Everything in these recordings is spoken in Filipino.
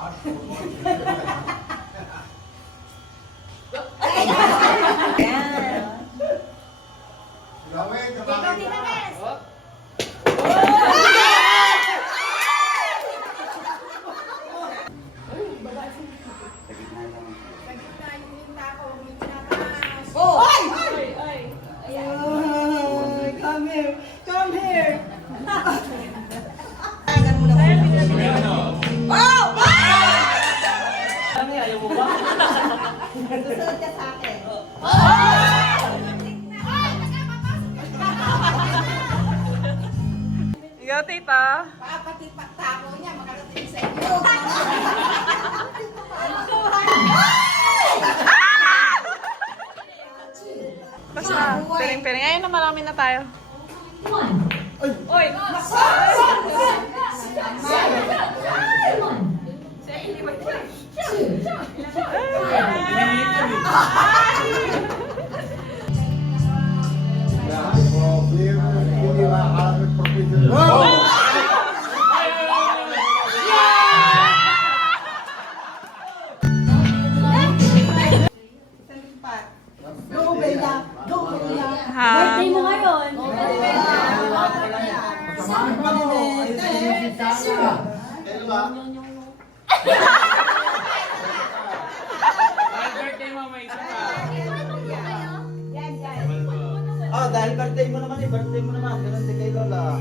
Come here. Susunod ka sa akin. Ikaw, tita. Pati pagtako niya, makarating sa inyo. Basta, piling-piling. Ayun na, marami na tayo. Oy! Go, Bella. Go, Bella. Ha? mo ngayon. Oh, dahil birthday mo naman eh. Birthday mo naman. Ganun din kay Lola.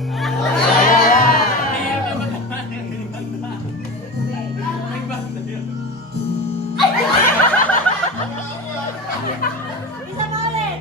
Isa pa ulit.